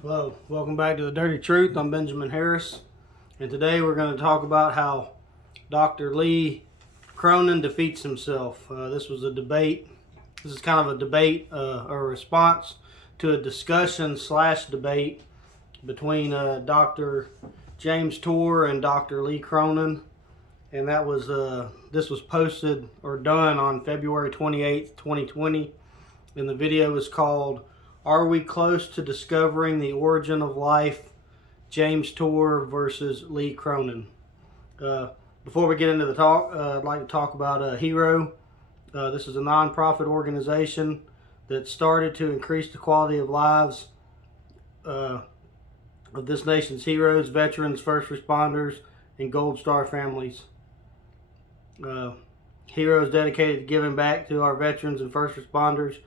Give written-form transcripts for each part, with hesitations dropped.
Hello, welcome back to The Dirty Truth. I'm Benjamin Harris, and today we're going to talk about how Dr. Lee Cronin defeats himself. This was a debate. This is kind of a debate or a response to a discussion/debate between Dr. James Tour and Dr. Lee Cronin, and that was this was posted or done on February 28th, 2020, and the video is called "Are We Close to Discovering the Origin of Life? James Tour versus Lee Cronin." Before we get into the talk, I'd like to talk about Hero. This is a non-profit organization that started to increase the quality of lives of this nation's heroes, veterans, first responders, and Gold Star families. Hero is dedicated to giving back to our veterans and first responders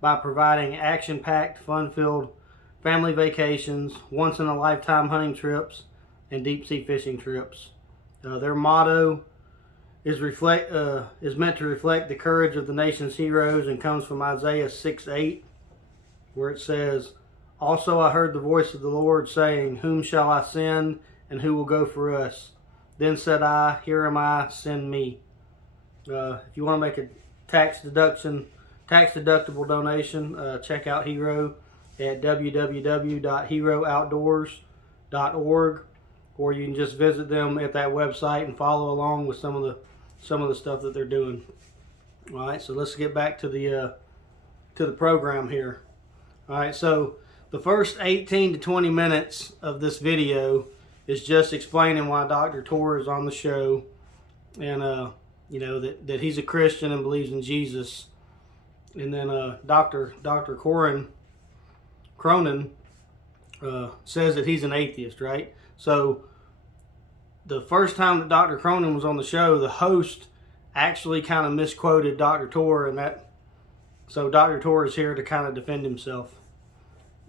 by providing action-packed, fun-filled family vacations, once-in-a-lifetime hunting trips, and deep-sea fishing trips. Their motto is meant to reflect the courage of the nation's heroes and comes from Isaiah 6:8, where it says, "Also I heard the voice of the Lord saying, Whom shall I send, and who will go for us? Then said I, Here am I, send me." If you want to make a tax-deductible donation, check out Hero at www.herooutdoors.org, or you can just visit them at that website and follow along with some of the stuff that they're doing. All right, so let's get back to the program here. All right, so the first 18 to 20 minutes of this video is just explaining why Dr. Tour is on the show, and that he's a Christian and believes in Jesus. And then Dr. Cronin says that he's an atheist, right? So the first time that Dr. Cronin was on the show, the host actually kind of misquoted Dr. Tour, so Dr. Tour is here to kind of defend himself.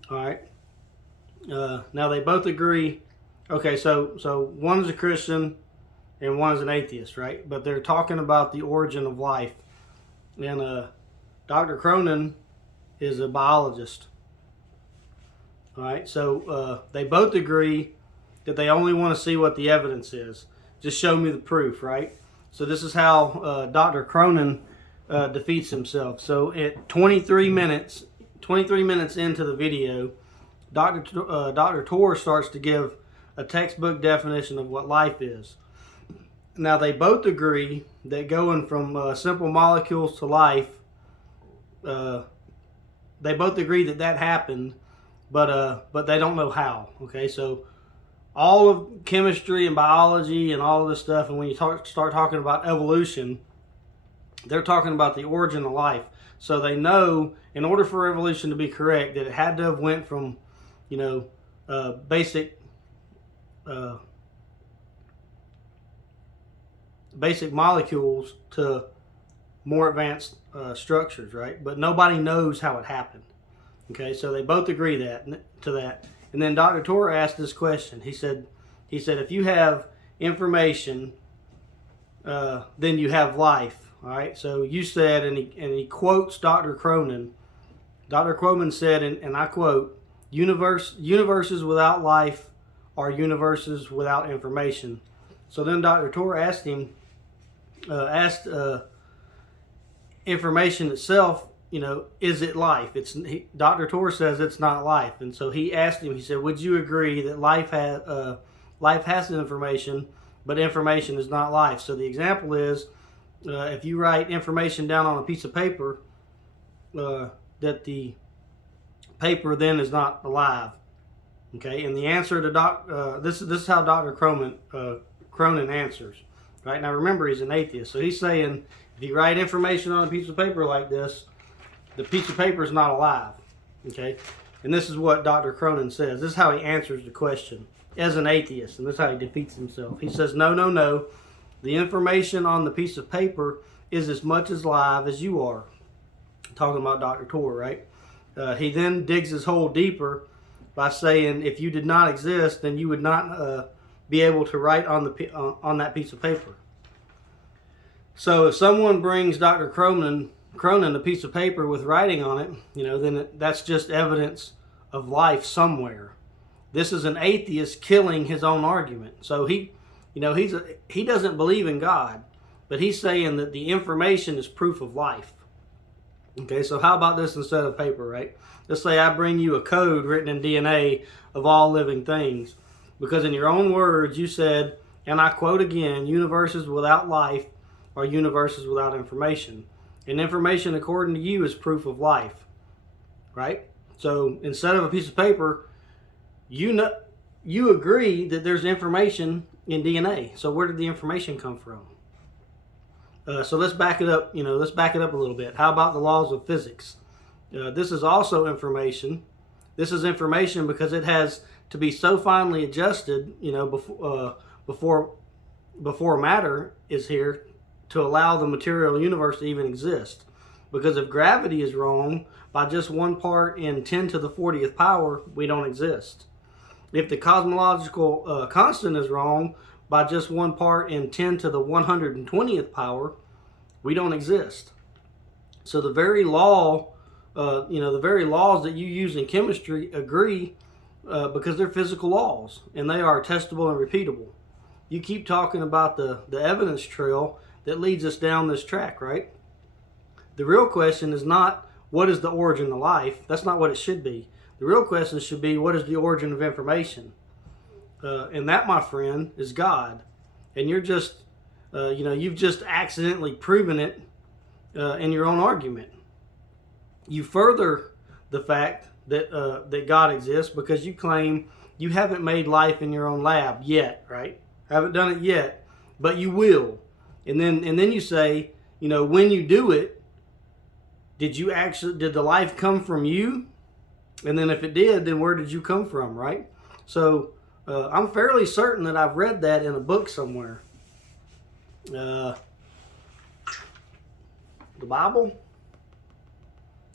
All right. Now they both agree. Okay, so one is a Christian and one is an atheist, right? But they're talking about the origin of life. And Dr. Cronin is a biologist. All right, so they both agree that they only want to see what the evidence is. Just show me the proof, right? So this is how Dr. Cronin defeats himself. So at 23 minutes into the video, Dr. Tour starts to give a textbook definition of what life is. Now they both agree that going from simple molecules to life, they both agree that happened, but they don't know how. Okay, so all of chemistry and biology and all of this stuff, and when you start talking about evolution, they're talking about the origin of life. So they know in order for evolution to be correct that it had to have went from, basic molecules to more advanced structures, right? But nobody knows how it happened. Okay, so they both agree to that. And then Dr. Tour asked this question. He said, if you have information, then you have life. All right. So you said, and he quotes Dr. Cronin. Dr. Cronin said, and I quote, "Universes without life are universes without information." So then Dr. Tour asked information itself, is it life? Dr. Tour says it's not life. And so he asked him, he said, would you agree that life has information, but information is not life? So the example is, if you write information down on a piece of paper, that the paper then is not alive. Okay, and the answer to this is how Dr. Cronin answers. Right, now remember, he's an atheist, so he's saying if you write information on a piece of paper like this, the piece of paper is not alive. Okay, and this is what Dr. Cronin says. This is how he answers the question as an atheist, and this is how he defeats himself. He says, no. The information on the piece of paper is as much as live as you are. Talking about Dr. Tour, right? He then digs his hole deeper by saying, if you did not exist, then you would not be able to write on that piece of paper. So if someone brings Dr. Cronin a piece of paper with writing on it, then that's just evidence of life somewhere. This is an atheist killing his own argument. So he doesn't believe in God, but he's saying that the information is proof of life. Okay, so how about this instead of paper, right? Let's say I bring you a code written in DNA of all living things, because in your own words you said, and I quote again, universes without life are universes without information. And information, according to you, is proof of life, right? So instead of a piece of paper, you agree that there's information in DNA. So where did the information come from? So let's back it up. Let's back it up a little bit. How about the laws of physics? This is also information. This is information because it has to be so finely adjusted, before matter is here to allow the material universe to even exist. Because if gravity is wrong by just 1 part in 10 to the 40th power, we don't exist. If the cosmological constant is wrong by just 1 part in 10 to the 120th power, we don't exist. So the very laws that you use in chemistry agree because they're physical laws and they are testable and repeatable. You keep talking about the evidence trail that leads us down this track, right? The real question is not what is the origin of life. That's not what it should be. The real question should be, what is the origin of information? And that, my friend, is God. And you're just, you've just accidentally proven it in your own argument. You further the fact that God exists because you claim you haven't made life in your own lab yet, right? Haven't done it yet, but you will. And then you say, when you do it, did the life come from you? And then if it did, then where did you come from, right? So I'm fairly certain that I've read that in a book somewhere. The Bible?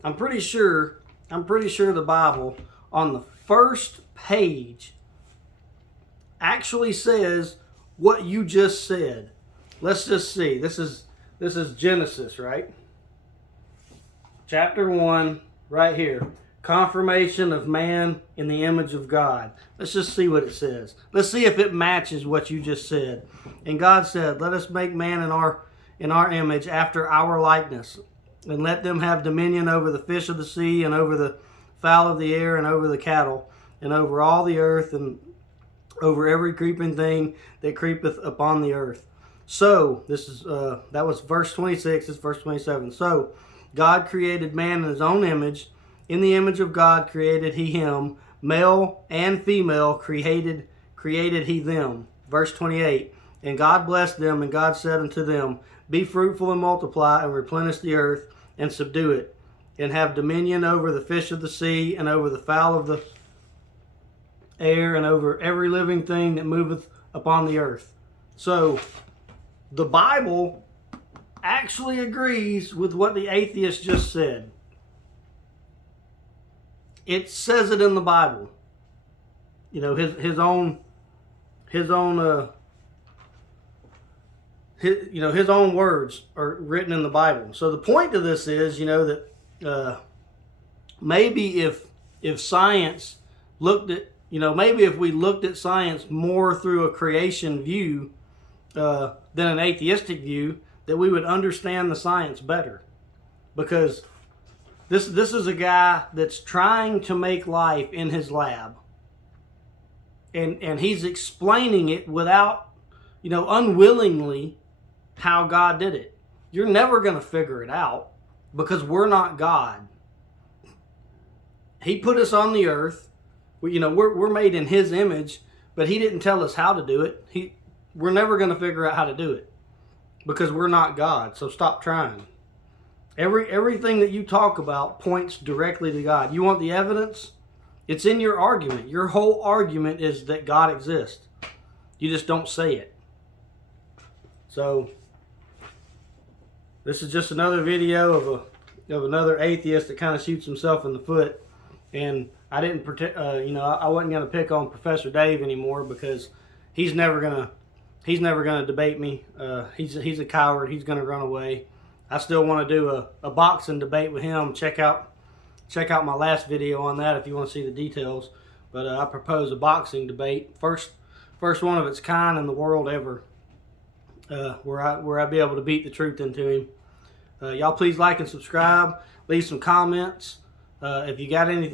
I'm pretty sure the Bible on the first page actually says what you just said. Let's just see. This is Genesis, right? Chapter 1, right here. Confirmation of man in the image of God. Let's just see what it says. Let's see if it matches what you just said. And God said, let us make man in our image after our likeness, and let them have dominion over the fish of the sea, and over the fowl of the air, and over the cattle, and over all the earth, and over every creeping thing that creepeth upon the earth. So, that was verse 26, this is verse 27. So, God created man in his own image. In the image of God created he him. Male and female created he them. Verse 28. And God blessed them, and God said unto them, be fruitful and multiply, and replenish the earth, and subdue it, and have dominion over the fish of the sea, and over the fowl of the air, and over every living thing that moveth upon the earth. So, the Bible actually agrees with what the atheist just said. It says it in the Bible. His own words are written in the Bible. So the point of this is, that maybe if science looked at, maybe if we looked at science more through a creation view than an atheistic view, that we would understand the science better. Because this is a guy that's trying to make life in his lab. And he's explaining it without, unwillingly how God did it. You're never going to figure it out because we're not God. He put us on the earth. We're made in his image, but he didn't tell us how to do it. We're never going to figure out how to do it because we're not God. So stop trying. Everything that you talk about points directly to God. You want the evidence? It's in your argument. Your whole argument is that God exists. You just don't say it. So, this is just another video of another atheist that kind of shoots himself in the foot. And I didn't I wasn't going to pick on Professor Dave anymore because he's never gonna debate me. He's a coward. He's going to run away. I still want to do a boxing debate with him. Check out check out my last video on that if you want to see the details. But I propose a boxing debate, first one of its kind in the world ever, where I'd be able to beat the truth into him. Y'all please like and subscribe. Leave some comments. If you got any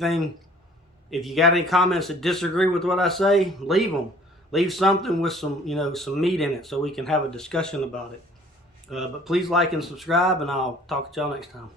comments that disagree with what I say, leave them. Leave something with some meat in it so we can have a discussion about it. But please like and subscribe, and I'll talk to y'all next time.